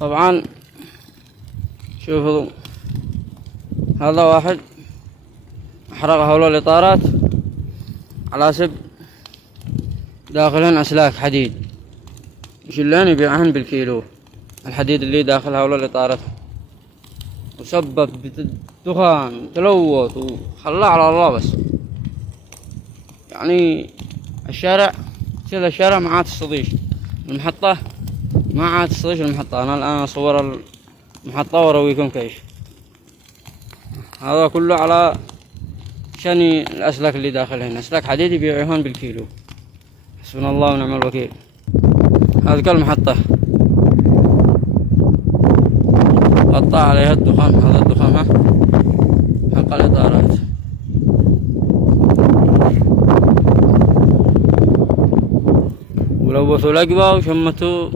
طبعا شوفوا، هذا واحد أحرق هؤلاء الإطارات على سب داخلهن أسلاك حديد، يشلون يبيعهن بالكيلو، الحديد اللي داخل هؤلاء الإطارات، وسبب دخان تلوث وخلاه على الله. بس يعني الشارع كذا، الشارع ما عاد تستضيش المحطة، ما عاد تستضيش المحطة. أنا الآن أصور المحطة وأرويكم كيف. هذا كله على شان الأسلاك اللي داخلهن، أسلاك حديد يبيعوهن بالكيلو. حسبنا الله ونعم الوكيل. هذه المحطة غطى عليها الدخان، هذا الدخان حق الإطارات. ولوثوا الأقبة وشمتوا